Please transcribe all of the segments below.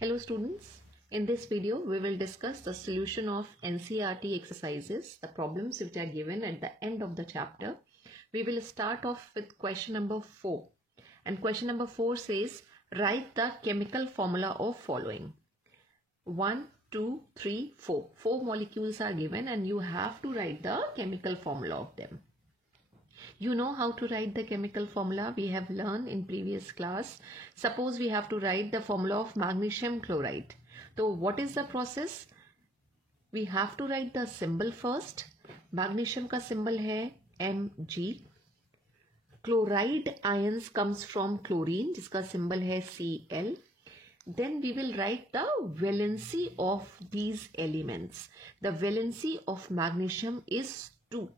Hello students, in this video we will discuss the solution of NCERT exercises, the problems which are given at the end of the chapter. We will start off with question number 4, and question number 4 says write the chemical formula of following. 1, 2, 3, 4. 4 molecules are given and you have to write the chemical formula of them. You know how to write the chemical formula, we have learned in previous class. Suppose we have to write the formula of magnesium chloride. So what is the process? We have to write the symbol first. Magnesium का symbol है Mg. Chloride ions comes from chlorine जिसका symbol है Cl. Then we will write the valency of these elements. The valency of magnesium is 2.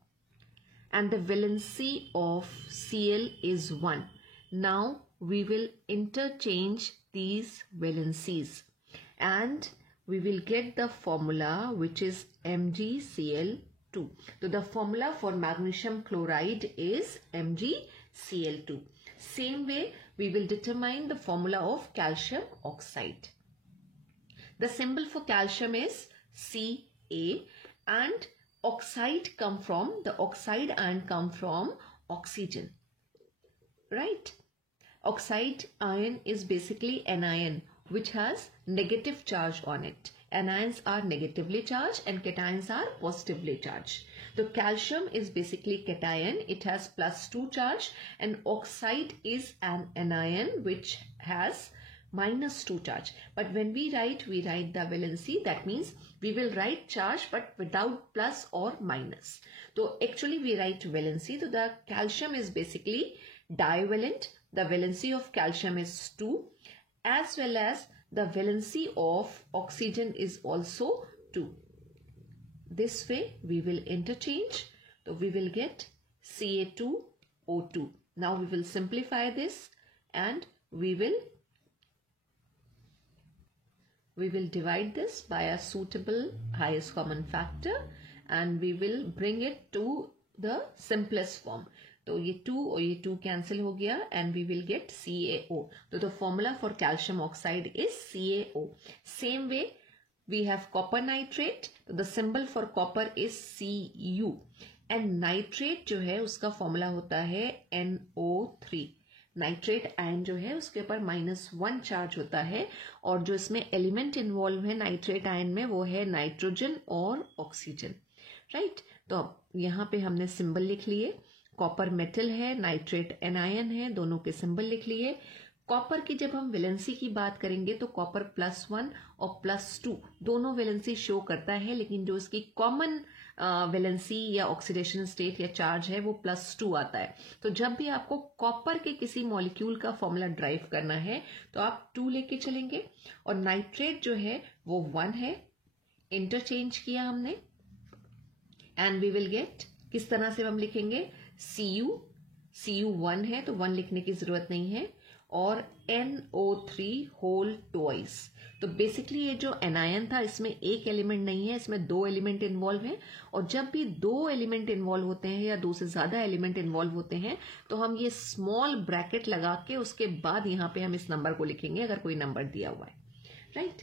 And the valency of Cl is 1. Now we will interchange these valencies and we will get the formula which is MgCl2. So the formula for magnesium chloride is MgCl2. Same way we will determine the formula of calcium oxide. The symbol for calcium is Ca and oxide ion come from oxygen, right? Oxide ion is basically anion which has negative charge on it. Anions are negatively charged and cations are positively charged. So calcium is basically cation, it has +2 charge, and oxide is an anion which has -2 charge. But when we write the valency, that means we will write charge but without plus or minus. So actually we write valency. So the calcium is basically divalent. The valency of calcium is 2, as well as the valency of oxygen is also 2. This way we will interchange. So we will get Ca2O2. Now we will simplify this and we will divide this by a suitable highest common factor and we will bring it to the simplest form. तो ये 2 और ये 2 cancel हो गया and we will get CaO. So the formula for calcium oxide is CaO. Same way we have copper nitrate. So the symbol for copper is Cu and nitrate जो है उसका formula होता है NO3. नाइट्रेट आयन जो है उसके ऊपर -1 charge होता है और जो इसमें एलिमेंट इन्वॉल्व है नाइट्रेट आयन में वो है नाइट्रोजन और ऑक्सीजन, राइट? तो अब यहाँ पे हमने सिंबल लिख लिए. कॉपर मेटल है, नाइट्रेट एनायन है, दोनों के सिंबल लिख लिए. कॉपर की जब हम वैलेंसी की बात करेंगे तो कॉपर +1 और +2 दोनों वैलेंसी शो करता है, लेकिन जो इसकी कॉमन वैलेंसी या ऑक्सीडेशन स्टेट या चार्ज है वो +2 आता है. तो जब भी आपको कॉपर के किसी मॉलिक्यूल का फॉर्मूला ड्राइव करना है तो आप 2 लेके चलेंगे और नाइट्रेट जो है वो 1 है. इंटरचेंज किया हमने एंड वी विल गेट, किस तरह से हम लिखेंगे, Cu 1 है तो 1 लिखने की जरूरत नहीं है और NO3 होल ट्वाइस. तो बेसिकली ये जो एनायन था इसमें एक एलिमेंट नहीं है, इसमें 2 एलिमेंट इन्वॉल्व हैं और जब भी 2 एलिमेंट इन्वॉल्व होते हैं या 2 से ज्यादा एलिमेंट इन्वॉल्व होते हैं तो हम ये स्मॉल ब्रैकेट लगा के उसके बाद यहाँ पे हम इस नंबर को लिखेंगे अगर कोई नंबर दिया हुआ है, राइट?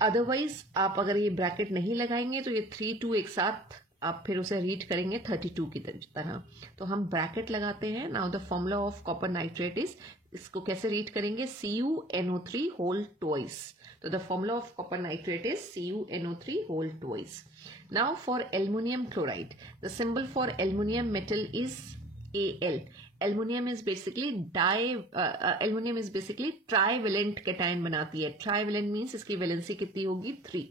अदरवाइज आप अगर ये ब्रैकेट नहीं लगाएंगे तो ये 3 2 एक साथ आप फिर उसे रीड करेंगे 32 की तरह. तो हम ब्रैकेट लगाते हैं. Now the formula of copper nitrate is, इसको कैसे रीड करेंगे, CuNO3 होल ट्वाइस. तो the formula of copper nitrate is CuNO3 whole twice. Now for aluminium chloride, the symbol for aluminium metal is Al. Aluminium is basically trivalent cation बनाती है. Trivalent means इसकी valency कितनी होगी, 3,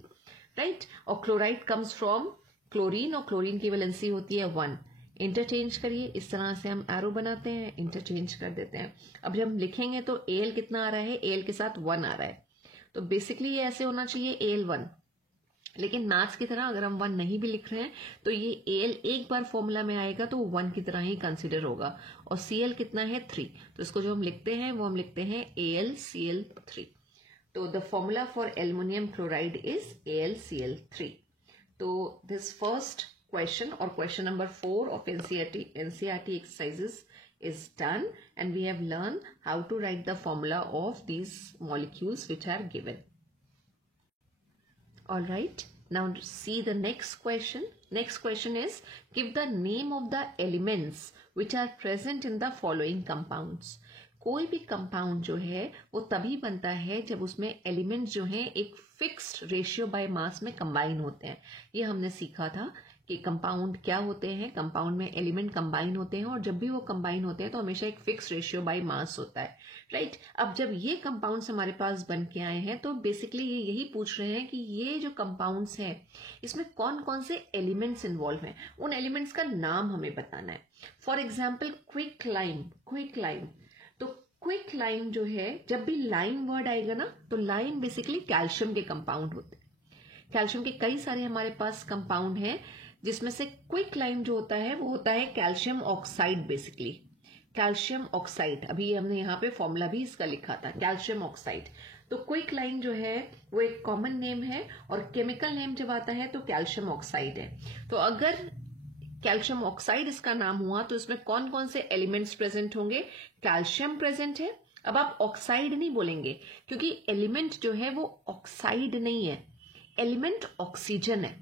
right? और chloride comes from chlorine और chlorine की valency होती है 1. इंटरचेंज करिए, इस तरह से हम एरो बनाते हैं, इंटरचेंज कर देते हैं. अब जब हम लिखेंगे तो Al कितना आ रहा है, Al के साथ 1 आ रहा है. तो बेसिकली ये ऐसे होना चाहिए Al1, लेकिन मैथ्स की तरह अगर हम 1 नहीं भी लिख रहे हैं तो ये Al एक बार फॉर्मूला में आएगा तो 1 की तरह ही कंसिडर होगा. और Cl कितना है, 3. तो इसको जो हम लिखते हैं वो हम लिखते हैं AlCl3. तो the formula for aluminium chloride is AlCl3. तो this first question or question number 4 of NCERT exercises is done and we have learned how to write the formula of these molecules which are given. All right, now see the next question. Next question is, give the name of the elements which are present in the following compounds. कोई भी compound जो है वो तभी बनता है जब उसमें एलिमेंट्स जो हैं एक फिक्स्ड रेशियो बाय मास में कंबाइन होते हैं. ये हमने सीखा था कि कंपाउंड क्या होते हैं. कंपाउंड में एलिमेंट कंबाइन होते हैं और जब भी वो कंबाइन होते हैं तो हमेशा एक फिक्स रेशियो बाय मास होता है. राइट, अब जब ये कंपाउंड्स हमारे पास बन के आए हैं तो बेसिकली ये यही पूछ रहे हैं कि ये जो कंपाउंड्स हैं इसमें कौन कौन से एलिमेंट्स इन्वॉल्व हैं, उन एलिमेंट्स का नाम हमें बताना है. For example quick lime. तो क्विक लाइम जो है, जब भी लाइम वर्ड आएगा ना तो लाइम बेसिकली कैल्शियम के कंपाउंड होते हैं. कैल्शियम के कई सारे हमारे पास कंपाउंड हैं जिसमें से क्विक लाइम जो होता है वो होता है calcium oxide. Basically calcium oxide, अभी हमने यहाँ पे फॉर्मूला भी इसका लिखा था, कैल्शियम ऑक्साइड. तो क्विक लाइम जो है वो एक कॉमन नेम है और केमिकल नेम जब आता है तो कैल्शियम ऑक्साइड है. तो अगर कैल्शियम ऑक्साइड इसका नाम हुआ तो इसमें कौन कौन से एलिमेंट्स प्रेजेंट होंगे. कैल्शियम प्रेजेंट है. अब आप ऑक्साइड नहीं बोलेंगे क्योंकि एलिमेंट जो है वो ऑक्साइड नहीं है, एलिमेंट ऑक्सीजन है.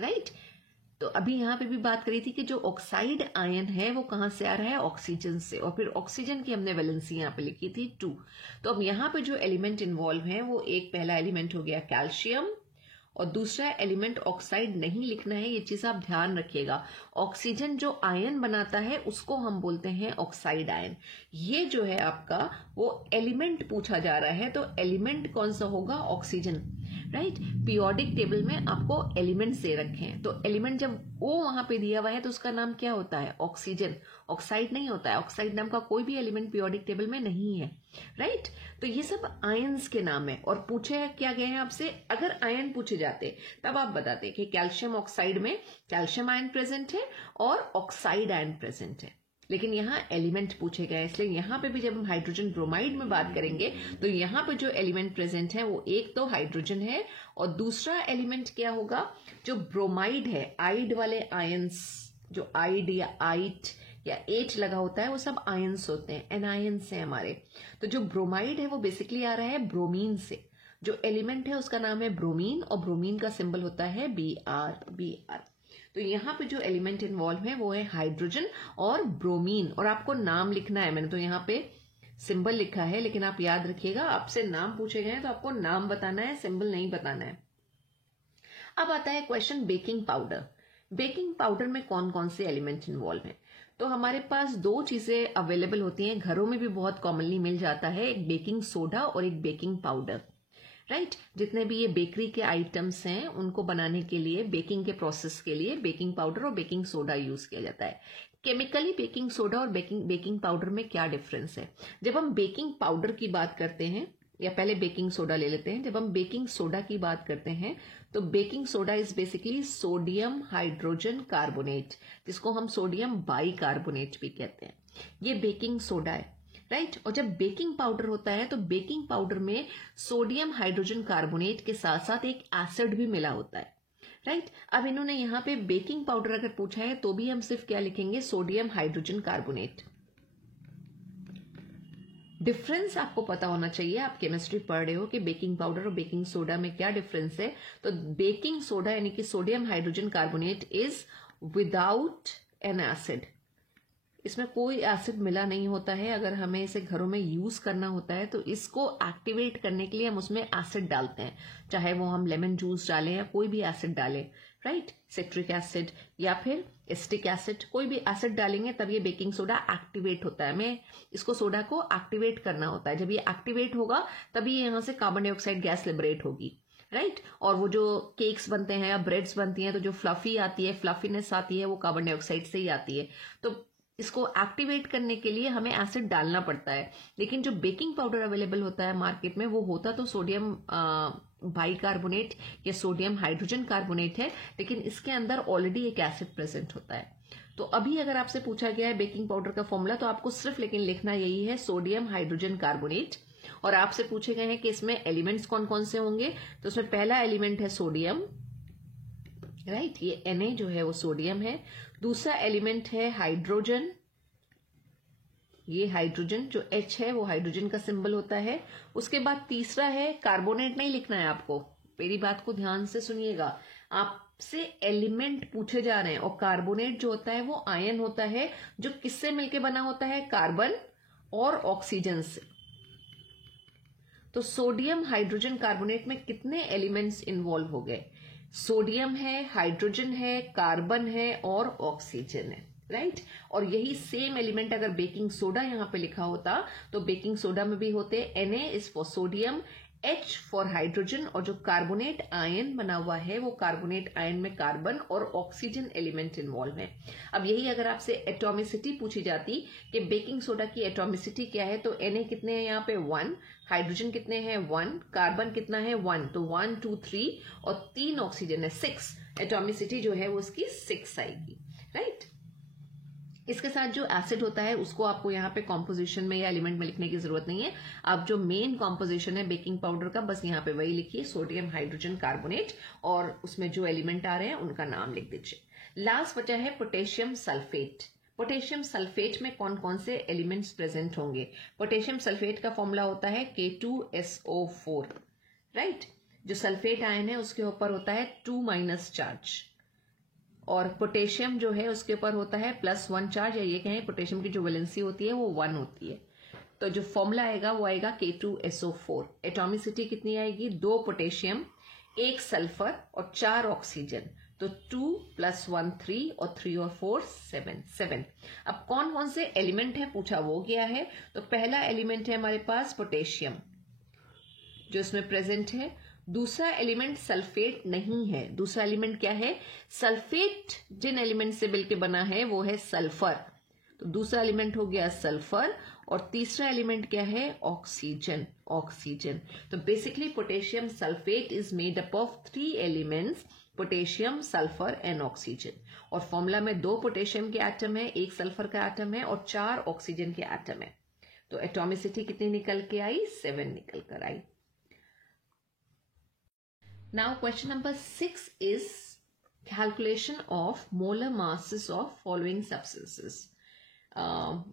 राइट, तो अभी यहां पे भी बात करी थी कि जो ऑक्साइड आयन है वो कहां से आ रहा है, ऑक्सीजन से. और फिर ऑक्सीजन की हमने वैलेंसी यहां पे लिखी थी 2. तो अब यहां पे जो एलिमेंट इन्वॉल्व है वो एक पहला एलिमेंट हो गया कैल्शियम और दूसरा एलिमेंट ऑक्साइड नहीं लिखना है. ये चीज आप ध्यान रखिएगा. ऑक्सीजन जो आयन बनाता है उसको हम बोलते हैं ऑक्साइड आयन. ये जो है आपका वो एलिमेंट पूछा जा रहा है तो एलिमेंट कौन सा होगा, ऑक्सीजन. राइट, पीरियोडिक टेबल में आपको एलिमेंट्स दे रखे हैं तो एलिमेंट जब वो वहां पे दिया हुआ है तो उसका नाम क्या होता है, ऑक्सीजन. ऑक्साइड नहीं होता है. ऑक्साइड नाम का कोई भी एलिमेंट पीरियोडिक टेबल में नहीं है. राइट, तो ये सब आयन्स के नाम है. और पूछे क्या गए हैं आपसे, अगर आयन पूछे जाते तब आप बताते कि कैल्शियम ऑक्साइड में कैल्शियम आयन प्रेजेंट है और ऑक्साइड आयन प्रेजेंट है. लेकिन यहाँ एलिमेंट पूछे गए, इसलिए यहाँ पे भी जब हम हाइड्रोजन ब्रोमाइड में बात करेंगे तो यहाँ पे जो एलिमेंट प्रेजेंट है वो एक तो हाइड्रोजन है और दूसरा एलिमेंट क्या होगा, जो ब्रोमाइड है. आइड वाले आयंस, जो आइड या आइट या एच लगा होता है वो सब आयंस होते हैं, एनायंस हैं हमारे. तो जो ब्रोमाइड है वो बेसिकली आ रहा है ब्रोमीन से. जो एलिमेंट है उसका नाम है ब्रोमीन और ब्रोमीन का सिंबल होता है Br. तो यहाँ पे जो एलिमेंट इन्वॉल्व है वो है हाइड्रोजन और ब्रोमीन. और आपको नाम लिखना है, मैंने तो यहाँ पे सिंबल लिखा है लेकिन आप याद रखिएगा आपसे नाम पूछे गए हैं तो आपको नाम बताना है, सिंबल नहीं बताना है. अब आता है question baking powder. Baking powder में कौन कौन से एलिमेंट इन्वॉल्व हैं. तो हमारे पास दो चीजें अवेलेबल होती हैं, घरों में भी बहुत कॉमनली मिल जाता है, एक बेकिंग सोडा और एक बेकिंग पाउडर. राइट, जितने भी ये बेकरी के आइटम्स हैं उनको बनाने के लिए, बेकिंग के प्रोसेस के लिए बेकिंग पाउडर और बेकिंग सोडा यूज किया जाता है. केमिकली बेकिंग सोडा और बेकिंग पाउडर में क्या डिफरेंस है. जब हम बेकिंग पाउडर की बात करते हैं, या पहले बेकिंग सोडा ले लेते हैं, जब हम बेकिंग सोडा की बात करते हैं तो baking soda is basically sodium hydrogen carbonate, जिसको हम सोडियम बाई कार्बोनेट भी कहते हैं. ये बेकिंग सोडा है. राइट, और जब बेकिंग पाउडर होता है तो बेकिंग पाउडर में सोडियम हाइड्रोजन कार्बोनेट के साथ साथ एक एसिड भी मिला होता है. राइट, अब इन्होंने यहाँ पे बेकिंग पाउडर अगर पूछा है तो भी हम सिर्फ क्या लिखेंगे, सोडियम हाइड्रोजन कार्बोनेट. डिफरेंस आपको पता होना चाहिए, आप केमिस्ट्री पढ़ रहे हो कि बेकिंग पाउडर और बेकिंग सोडा में क्या डिफरेंस है. तो बेकिंग सोडा यानी कि sodium hydrogen carbonate is without an acid. इसमें कोई एसिड मिला नहीं होता है. अगर हमें इसे घरों में यूज करना होता है तो इसको एक्टिवेट करने के लिए हम उसमें एसिड डालते हैं, चाहे वो हम लेमन जूस डालें या कोई भी एसिड डालें. राइट, सिट्रिक एसिड या फिर एस्टिक एसिड, कोई भी एसिड डालेंगे तब ये बेकिंग सोडा एक्टिवेट होता है. हमें इसको सोडा को एक्टिवेट करना होता है. जब ये एक्टिवेट होगा तभी यहाँ से कार्बन डाइऑक्साइड गैस लिबरेट होगी. राइट, और वो जो केक्स बनते हैं या ब्रेड्स बनती हैं तो जो फ्लफी आती है, फ्लफीनेस आती है, वो कार्बन डाइऑक्साइड से ही आती है. तो इसको एक्टिवेट करने के लिए हमें एसिड डालना पड़ता है. लेकिन जो बेकिंग पाउडर अवेलेबल होता है मार्केट में वो होता तो सोडियम बाइकार्बोनेट या सोडियम हाइड्रोजन कार्बोनेट है, लेकिन इसके अंदर ऑलरेडी एक एसिड प्रेजेंट होता है. तो अभी अगर आपसे पूछा गया है बेकिंग पाउडर का फॉर्मूला तो आपको सिर्फ लेकिन लिखना यही है, सोडियम हाइड्रोजन कार्बोनेट. और आपसे पूछे गए हैं कि इसमें एलिमेंट्स कौन कौन से होंगे, तो उसमें पहला एलिमेंट है सोडियम. राइट, ये Na जो है वो सोडियम है. दूसरा एलिमेंट है हाइड्रोजन. ये हाइड्रोजन जो H है वो हाइड्रोजन का सिंबल होता है। उसके बाद तीसरा है कार्बोनेट, नहीं लिखना है आपको, मेरी बात को ध्यान से सुनिएगा, आपसे एलिमेंट पूछे जा रहे हैं। और कार्बोनेट जो होता है वो आयन होता है जो किससे मिलके बना होता है, कार्बन और ऑक्सीजन से। तो सोडियम हाइड्रोजन कार्बोनेट में कितने एलिमेंट्स इन्वॉल्व हो गए, सोडियम है, हाइड्रोजन है, कार्बन है और ऑक्सीजन है, राइट। और यही सेम एलिमेंट अगर बेकिंग सोडा यहां पे लिखा होता तो बेकिंग सोडा में भी होते Na is for sodium, H for hydrogen, और जो कार्बोनेट आयन बना हुआ है वो कार्बोनेट आयन में कार्बन और ऑक्सीजन एलिमेंट इन्वॉल्व है। अब यही अगर आपसे एटॉमिसिटी पूछी जाती कि बेकिंग सोडा की एटॉमिसिटी क्या है, तो Na कितने हैं यहाँ पे 1, हाइड्रोजन कितने हैं 1, कार्बन कितना है 1, तो 1 2 3 और 3 ऑक्सीजन है 6, एटॉमिसिटी जो है वो उसकी 6 आएगी, राइट। इसके साथ जो एसिड होता है उसको आपको यहाँ पे कॉम्पोजिशन में या एलिमेंट में लिखने की जरूरत नहीं है। आप जो मेन कॉम्पोजिशन है बेकिंग पाउडर का, बस यहाँ पे वही लिखिए, सोडियम हाइड्रोजन कार्बोनेट, और उसमें जो एलिमेंट आ रहे हैं उनका नाम लिख दीजिए। लास्ट बचा है पोटेशियम सल्फेट। पोटेशियम सल्फेट में कौन कौन से एलिमेंट्स प्रेजेंट होंगे। पोटेशियम सल्फेट का फॉर्मूला होता है K2SO4, राइट। जो सल्फेट आयन है उसके ऊपर होता है 2- चार्ज, और पोटेशियम जो है उसके ऊपर होता है +1 चार्ज, या ये कहें पोटेशियम की जो वैलेंसी होती है वो 1 होती है। तो जो फॉर्मूला आएगा वो आएगा K2SO4। एटॉमिसिटी कितनी आएगी, 2 पोटेशियम, 1 सल्फर और 4 ऑक्सीजन, तो 2 + 1 3 और 3 और 4 7। अब कौन कौन से एलिमेंट है पूछा वो क्या है, तो पहला एलिमेंट है हमारे पास पोटेशियम जो इसमें प्रेजेंट है। दूसरा एलिमेंट सल्फेट नहीं है, दूसरा एलिमेंट क्या है, सल्फेट जिन एलिमेंट से मिलकर बना है वो है सल्फर, तो दूसरा एलिमेंट हो गया सल्फर। और तीसरा एलिमेंट क्या है, ऑक्सीजन, ऑक्सीजन। तो basically potassium sulphate is made up of 3 elements, potassium, sulphur and oxygen. और फॉर्मूला में 2 पोटेशियम के एटम है, 1 सल्फर का एटम है और 4 ऑक्सीजन के एटम है। तो एटॉमिसिटी कितनी निकल के आई, 7 निकल कर आई। Now question number 6 is calculation of molar masses of following substances.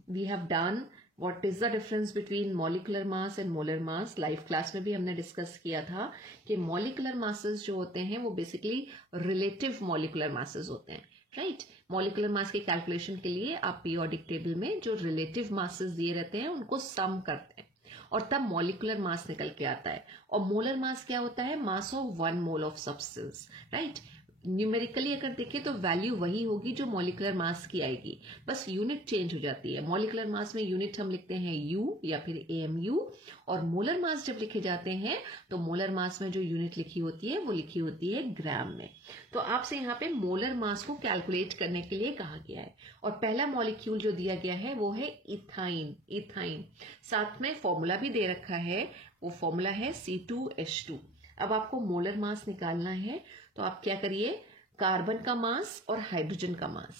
We have done what is the difference between molecular mass and molar mass. Live class में भी हमने डिस्कस किया था कि molecular masses जो होते हैं वो बेसिकली relative molecular masses होते हैं, राइट। मॉलिकुलर मास के कैलकुलेशन के लिए आप पीरियोडिक टेबल में जो रिलेटिव मासेस दिए रहते हैं उनको सम करते हैं और तब मॉलिकुलर मास निकल के आता है। और मोलर मास क्या होता है, mass of 1 mole of substance, right. Numerically अगर देखें तो वैल्यू वही होगी जो मॉलिकुलर मास की आएगी, बस यूनिट चेंज हो जाती है। मॉलिकुलर मास में यूनिट हम लिखते हैं यू या फिर AMU, और मोलर मास जब लिखे जाते हैं तो मोलर मास में जो यूनिट लिखी होती है वो लिखी होती है ग्राम में। तो आपसे यहाँ पे मोलर मास को कैलकुलेट करने के लिए कहा गया है। और पहला मॉलिक्यूल जो दिया गया है वो है इथाइन, इथाइन। साथ में फॉर्मूला भी दे रखा है, वो फॉर्मूला है C2H2। अब आपको मोलर मास निकालना है तो आप क्या करिए, कार्बन का मास और हाइड्रोजन का मास,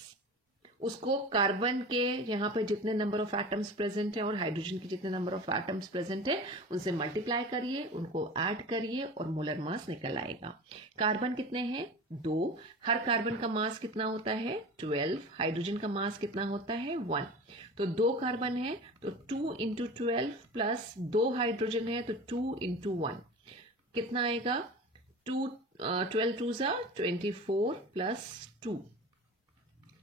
उसको कार्बन के यहाँ पे जितने नंबर ऑफ एटम्स प्रेजेंट है और हाइड्रोजन के जितने नंबर ऑफ एटम्स प्रेजेंट है उनसे मल्टीप्लाई करिए, उनको ऐड करिए और मोलर मास निकल आएगा। कार्बन कितने हैं, 2, हर कार्बन का मास कितना होता है 12, हाइड्रोजन का मास कितना होता है 1, तो 2 कार्बन है तो 2 × 12 प्लस 2 हाइड्रोजन है तो 2 × 1 कितना आएगा, 12 2 24 प्लस 2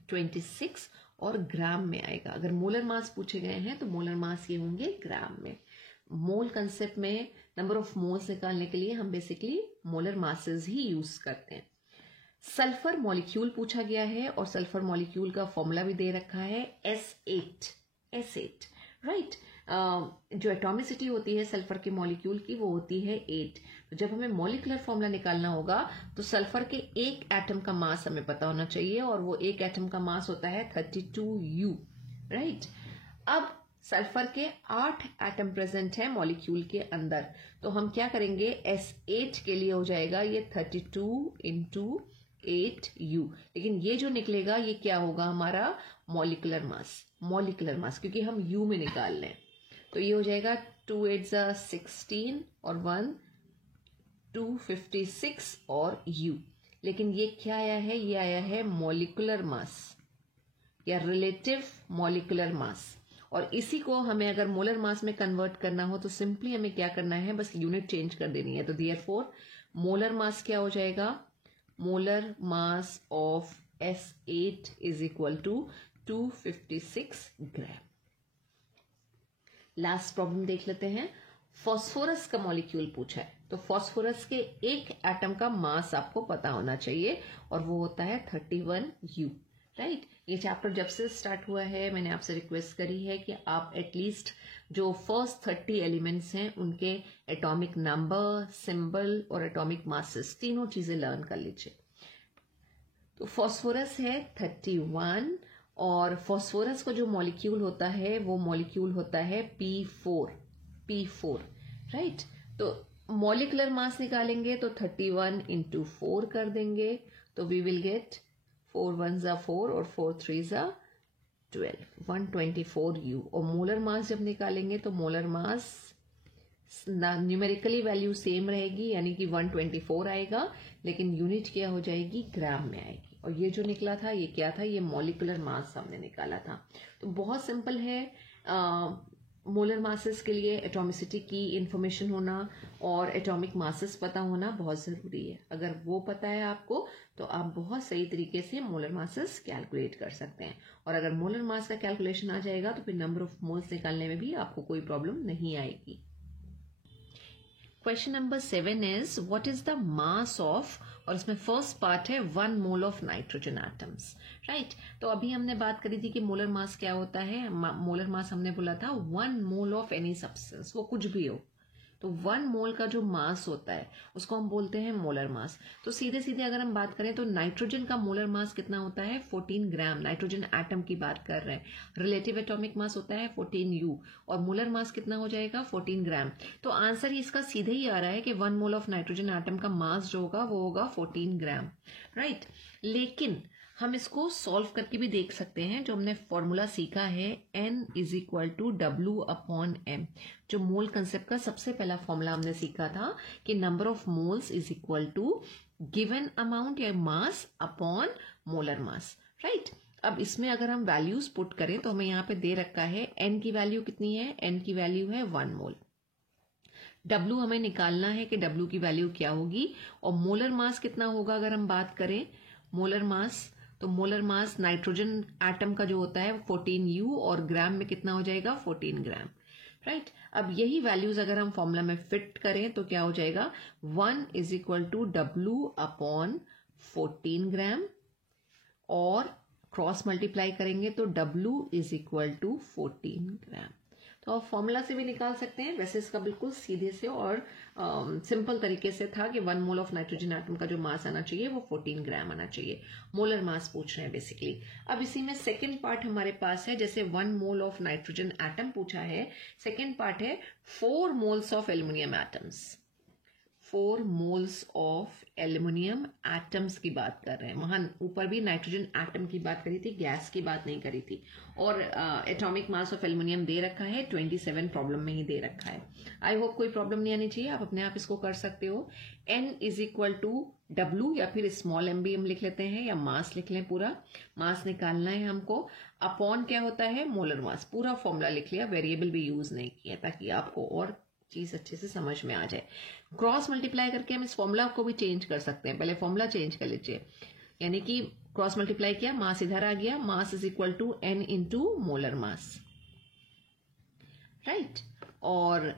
26 और ग्राम में आएगा। अगर मोलर मास पूछे गए हैं तो मोलर मास ये होंगे ग्राम में। मोल कंसेप्ट में नंबर ऑफ मोल्स निकालने के लिए हम बेसिकली मोलर मासेस ही यूज करते हैं। सल्फर मॉलिक्यूल पूछा गया है और सल्फर मॉलिक्यूल का फॉर्मूला भी दे रखा है S8, राइट। जो एटॉमिसिटी होती है सल्फर के मॉलिक्यूल की वो होती है 8। तो जब हमें मॉलिकुलर फॉर्मूला निकालना होगा तो सल्फर के एक एटम का मास हमें पता होना चाहिए और वो एक एटम का मास होता है 32U, राइट। अब सल्फर के 8 एटम प्रेजेंट है मॉलिक्यूल के अंदर, तो हम क्या करेंगे, S8 के लिए हो जाएगा ये 32 × 8U, लेकिन ये जो निकलेगा ये क्या होगा हमारा मॉलिकुलर मास, मॉलिकुलर मास, क्योंकि हम U में निकाल लें। तो ये हो जाएगा 2 8 16 और 1 256 और U, लेकिन ये क्या आया है, ये आया है मॉलिकुलर मास या रिलेटिव मॉलिकुलर मास। और इसी को हमें अगर मोलर मास में कन्वर्ट करना हो तो सिंपली हमें क्या करना है, बस यूनिट चेंज कर देनी है। तो देयरफॉर मोलर मास क्या हो जाएगा, molar mass of S8 is equal to 256 gram. Last problem देख लेते हैं। फॉस्फोरस का मॉलिक्यूल पूछा है, तो फॉस्फोरस के एक एटम का मास आपको पता होना चाहिए और वो होता है 31U, राइट। ये चैप्टर जब से स्टार्ट हुआ है मैंने आपसे रिक्वेस्ट करी है कि आप एटलीस्ट जो फर्स्ट 30 एलिमेंट्स हैं उनके एटॉमिक नंबर, सिंबल और एटॉमिक मासेस तीनों चीजें लर्न कर लीजिए। तो फॉस्फोरस है 31 और फॉस्फोरस का जो मॉलिक्यूल होता है वो मॉलिक्यूल होता है P4, राइट। तो मॉलिक्यूलर मास निकालेंगे तो 31 into 4 कर देंगे, तो we will gate 4 1s are 4 और 4 3s are 12, 124U। और मोलर मास जब निकालेंगे तो molar mass numerically value same रहेगी, यानी कि 124 आएगा, लेकिन यूनिट क्या हो जाएगी, ग्राम में आएगी। और ये जो निकला था ये क्या था, ये मॉलिक्यूलर मास हमने निकाला था। तो बहुत सिंपल है। मोलर मासेस के लिए एटॉमिसिटी की इंफॉर्मेशन होना और एटॉमिक मासेस पता होना बहुत ज़रूरी है। अगर वो पता है आपको तो आप बहुत सही तरीके से मोलर मासेस कैलकुलेट कर सकते हैं। और अगर मोलर मास का कैलकुलेशन आ जाएगा तो फिर नंबर ऑफ मोल्स निकालने में भी आपको कोई प्रॉब्लम नहीं आएगी। Question number 7 is what is the mass of, और इसमें फर्स्ट पार्ट है 1 mole of nitrogen atoms, right. तो अभी हमने बात करी थी कि मोलर मास क्या होता है। मोलर मास हमने बोला था 1 मोल ऑफ एनी सब्सटेंस, वो कुछ भी हो। तो 1 मोल का जो मास होता है उसको हम बोलते हैं मोलर मास। तो सीधे सीधे अगर हम बात करें तो नाइट्रोजन का मोलर मास कितना होता है, 14 ग्राम। नाइट्रोजन एटम की बात कर रहे हैं। रिलेटिव एटॉमिक मास होता है 14U और मोलर मास कितना हो जाएगा, 14 ग्राम। तो आंसर इसका सीधे ही आ रहा है कि 1 मोल ऑफ नाइट्रोजन एटम का मास जो होगा वो होगा 14 ग्राम, राइट। लेकिन हम इसको सॉल्व करके भी देख सकते हैं। जो हमने फॉर्मूला सीखा है N is equal to W/M, जो मोल कंसेप्ट का सबसे पहला फॉर्मूला हमने सीखा था कि number of moles is equal to given amount या mass upon molar mass, right. अब इसमें अगर हम वैल्यूज पुट करें तो हमें यहाँ पे दे रखा है N की वैल्यू कितनी है, N की वैल्यू है 1 मोल। W हमें निकालना है कि W की वैल्यू क्या होगी, और मोलर मास कितना होगा अगर हम बात करें मोलर मास, तो मोलर मास नाइट्रोजन एटम का जो होता है 14U और ग्राम में कितना हो जाएगा, 14 ग्राम, राइट। अब यही वैल्यूज अगर हम फॉर्मूला में फिट करें तो क्या हो जाएगा, 1 इज इक्वल टू W/14 ग्राम और क्रॉस मल्टीप्लाई करेंगे तो W इज इक्वल टू 14 ग्राम। तो आप फॉर्मूला से भी निकाल सकते हैं। वैसे इसका बिल्कुल सीधे से और सिंपल तरीके से था कि 1 मोल ऑफ नाइट्रोजन एटम का जो मास आना चाहिए वो 14 ग्राम आना चाहिए। मोलर मास पूछ रहे हैं बेसिकली। अब इसी में सेकंड पार्ट हमारे पास है, जैसे 1 मोल ऑफ नाइट्रोजन एटम पूछा है, सेकंड पार्ट है 4 moles of aluminium atoms. 4 moles of aluminium atoms की बात कर रहे हैं। वहां ऊपर भी नाइट्रोजन एटम की बात करी थी, गैस की बात नहीं करी थी। और एटॉमिक मास ऑफ एल्युमिनियम दे रखा है 27, प्रॉब्लम में ही दे रखा है। आई होप कोई प्रॉब्लम नहीं आनी चाहिए, आप अपने आप इसको कर सकते हो। N is equal to W या फिर स्मॉल m भी हम लिख लेते हैं या मास लिख लें। पूरा मास निकालना है हमको। अपॉन क्या होता है, मोलर मास। पूरा फॉर्मूला लिख लिया, वेरिएबल भी यूज नहीं किया ताकि आपको और चीज अच्छे से समझ में आ जाए। क्रॉस मल्टीप्लाई करके हम इस फॉर्मूला को भी चेंज कर सकते हैं। पहले फॉर्मूला चेंज कर लीजिए, यानी कि क्रॉस मल्टीप्लाई किया, मास इधर आ गया, mass is equal to N into molar mass, right. और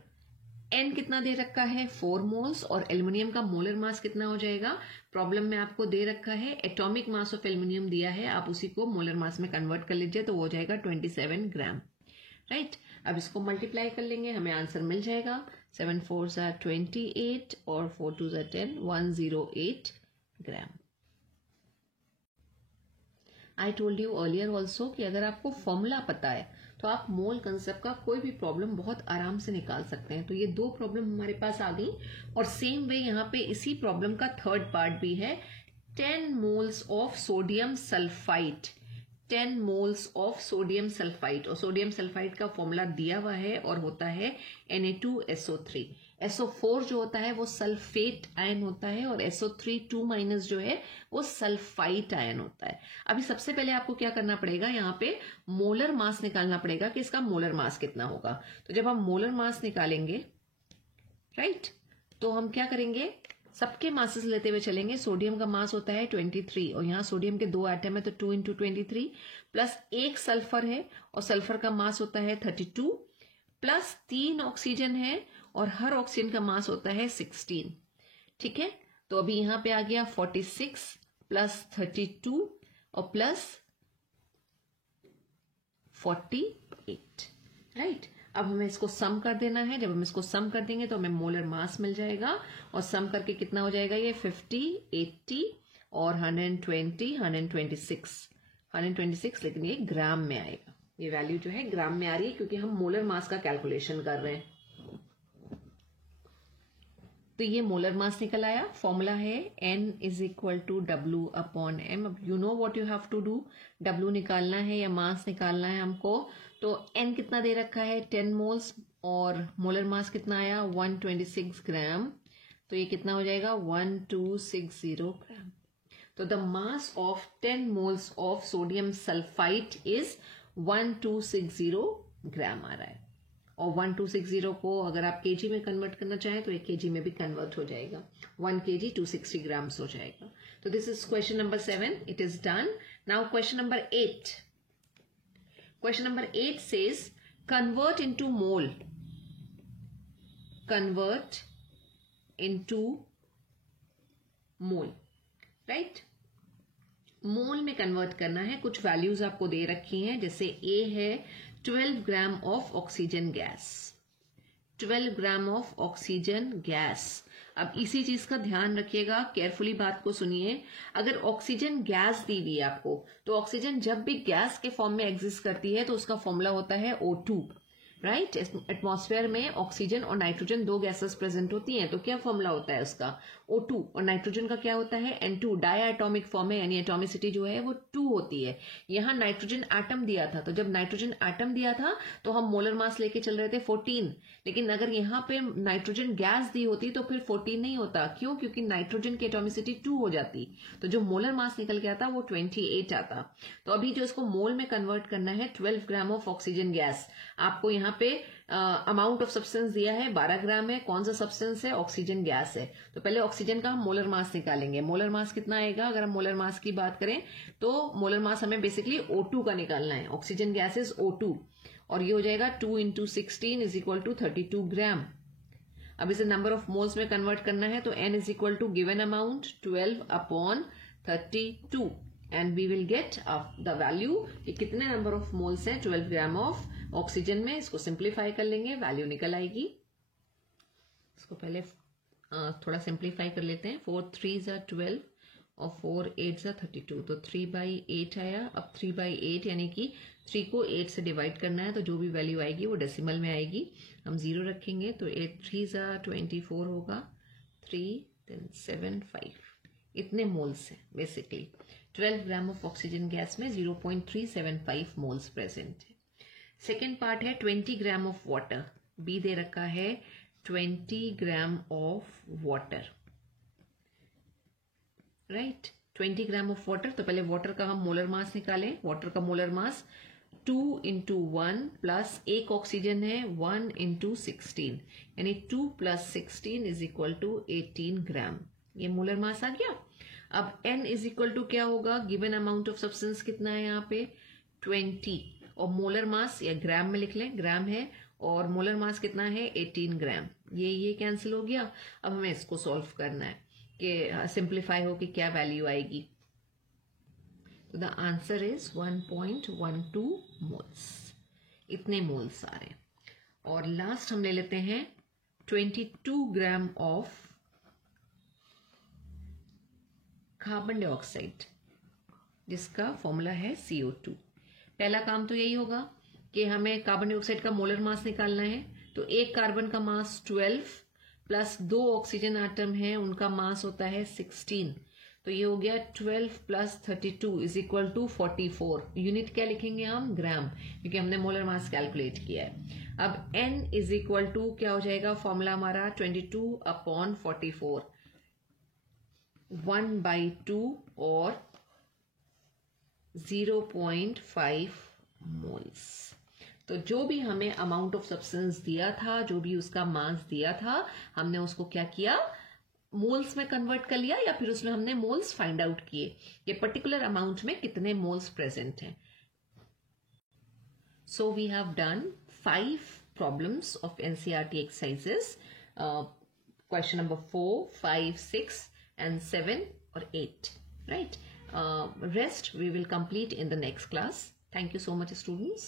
N कितना दे रखा है, 4 मोल्स, और एल्युमिनियम का मोलर मास कितना हो जाएगा, प्रॉब्लम में आपको दे रखा है एटॉमिक मास ऑफ एल्युमिनियम दिया है, आप उसी को मोलर मास में कन्वर्ट कर लीजिए तो वो हो जाएगा 27 ग्राम, राइट। अब इसको मल्टीप्लाई कर लेंगे, हमें आंसर मिल जाएगा 7 4s are 28 और 4 2s are 10, 108 gram. I told you earlier also कि अगर आपको फॉर्मूला पता है तो आप मोल कंसेप्ट का कोई भी प्रॉब्लम बहुत आराम से निकाल सकते हैं। तो ये 2 प्रॉब्लम हमारे पास आ गई, और सेम वे यहाँ पे इसी प्रॉब्लम का थर्ड पार्ट भी है। 10 moles of sodium sulphide, 10 moles of sodium sulphide, और सोडियम सल्फाइड का फॉर्मूला दिया हुआ है और होता है Na2SO3। SO4 जो होता है वो सल्फेट आयन होता है और SO3 2- जो है वो सल्फाइट आयन होता है। अभी सबसे पहले आपको क्या करना पड़ेगा, यहाँ पे मोलर मास निकालना पड़ेगा कि इसका मोलर मास कितना होगा। तो जब हम मोलर मास निकालेंगे, राइट, तो हम क्या करेंगे, सबके मासेस लेते हुए चलेंगे। सोडियम का मास होता है 23 और यहाँ सोडियम के 2 एटम है तो 2 × 23 प्लस 1 सल्फर है और सल्फर का मास होता है 32 प्लस 3 ऑक्सीजन है और हर ऑक्सीजन का मास होता है 16। ठीक है, तो अभी यहाँ पे आ गया 46 प्लस 32 और प्लस 48, राइट। अब हमें इसको सम कर देना है। जब हम इसको सम कर देंगे तो हमें मोलर मास मिल जाएगा और सम करके कितना हो जाएगा, ये 50, 80 और 120, 126, लेकिन ये ग्राम में आएगा। ये वैल्यू जो है ग्राम में आ रही है क्योंकि हम मोलर मास का कैलकुलेशन कर रहे हैं। तो ये मोलर मास निकल आया। फॉर्मूला है N = W/m। अब you know what you have to do, W निकालना है या मास निकालना है हमको। तो N कितना दे रखा है, 10 मोल्स, और मोलर मास कितना आया 126 ग्राम। तो ये कितना हो जाएगा 1260 ग्राम। तो the mass of 10 moles of sodium sulphite is 1260 ग्राम आ रहा है। और 1260 को अगर आप केजी में कन्वर्ट करना चाहें तो एक केजी में भी कन्वर्ट हो जाएगा। 1 kg 260 ग्राम्स हो जाएगा। तो this is question number 7, it is done. Now question number 8। Question number 8 says convert into mole, convert into mole, right. Mole में कन्वर्ट करना है। कुछ वैल्यूज आपको दे रखी हैं, जैसे A है 12 gram of oxygen gas, 12 gram of oxygen gas. अब इसी चीज का ध्यान रखिएगा, केयरफुली बात को सुनिए। अगर ऑक्सीजन गैस दी हुई है आपको, तो ऑक्सीजन जब भी गैस के फॉर्म में एग्जिस्ट करती है तो उसका फॉर्मूला होता है O2, राइट। एटमॉस्फेयर में ऑक्सीजन और नाइट्रोजन 2 गैसेस प्रेजेंट होती हैं, तो क्या फॉर्मूला होता है उसका O2, और नाइट्रोजन का क्या होता है N2। डायटोमिक फॉर्म है, यानी एटॉमिसिटी जो है वो 2 होती है। यहाँ नाइट्रोजन एटम दिया था, तो जब नाइट्रोजन एटम दिया था तो हम मोलर मास लेके चल रहे थे 14, लेकिन अगर यहाँ पे नाइट्रोजन गैस दी होती तो फिर 14 नहीं होता। क्यों? क्योंकि नाइट्रोजन की एटॉमिसिटी 2 हो जाती, तो जो मोलर मास निकल के आता वो 28 आता। तो अभी जो इसको मोल में कन्वर्ट करना है, 12 ग्राम ऑफ ऑक्सीजन गैस, आपको यहाँ पे अमाउंट ऑफ सब्सटेंस दिया है 12 ग्राम है। कौन सा सब्सटेंस है? ऑक्सीजन गैस है। तो पहले ऑक्सीजन का हम मोलर मास निकालेंगे। मोलर मास कितना आएगा? अगर हम मोलर मास की बात करें तो मोलर मास हमें बेसिकली O2 का निकालना है। ऑक्सीजन गैस इज O2 और ये हो जाएगा 2 × 16 = 32 ग्राम। अब इसे नंबर ऑफ मोल्स में कन्वर्ट करना है, तो N = given amount 12/32 and we will get the value कि कितने नंबर ऑफ मोल्स हैं 12 ग्राम ऑफ ऑक्सीजन में। इसको सिंप्लीफाई कर लेंगे, वैल्यू निकल आएगी। इसको पहले थोड़ा सिंप्लीफाई कर लेते हैं। 4 3 = 12 और 4 8 = 32, तो 3/8 आया। अब 3/8 यानी कि 3 को 8 से डिवाइड करना है, तो जो भी वैल्यू आएगी वो डेसिमल में आएगी। हम 0 रखेंगे तो 8 3 = 24 होगा, 3 then 7 5, इतने मोल्स हैं basically. 12 gram of oxygen gas में 0.375 मोल्स प्रेजेंट है। सेकेंड पार्ट है 20 ग्राम ऑफ वाटर। बी दे रखा है 20 gram of water, right. 20 gram of water, तो पहले वाटर का हम मोलर मास निकालें। वाटर का मोलर मास 2 × 1 प्लस 1 ऑक्सीजन है 1 × 16, यानी 2 + 16 = 18 ग्राम। ये मोलर मास आ गया। अब N = क्या होगा? गिवन अमाउंट ऑफ सब्सटेंस कितना है यहाँ पे 20, और मोलर मास या ग्राम में लिख लें, ग्राम है, और मोलर मास कितना है 18 ग्राम। ये कैंसिल हो गया। अब हमें इसको सॉल्व करना है कि सिंप्लीफाई हो कि क्या वैल्यू आएगी। तो द आंसर इज 1.12 मोल्स, इतने मोल्स आ रहे हैं। और लास्ट हम ले लेते हैं 22 ग्राम ऑफ कार्बन डाइऑक्साइड, जिसका फॉर्मूला है CO2। पहला काम तो यही होगा कि हमें कार्बन डाइऑक्साइड का मोलर मास निकालना है। तो एक कार्बन का मास 12 प्लस 2 ऑक्सीजन एटम है, उनका मास होता है 16, तो ये हो गया 12 plus 32 is equal to 44। Unit क्या लिखेंगे हम? ग्राम, क्योंकि हमने मोलर मास कैलकुलेट किया है। अब n इज इक्वल टू क्या हो जाएगा? फॉर्मूला हमारा 22 अपॉन 44, 1/2 और 0.5 मोल्स। तो जो भी हमें अमाउंट ऑफ सब्सटेंस दिया था, जो भी उसका मास दिया था, हमने उसको क्या किया? मोल्स में कन्वर्ट कर लिया, या फिर उसमें हमने मोल्स फाइंड आउट किए, ये पर्टिकुलर अमाउंट में कितने मोल्स प्रेजेंट हैं। So we have done 5 problems of NCERT exercises, question number 4, 5, 6 and 7 or 8, right? Rest we will complete in the next class. Thank you so much, students.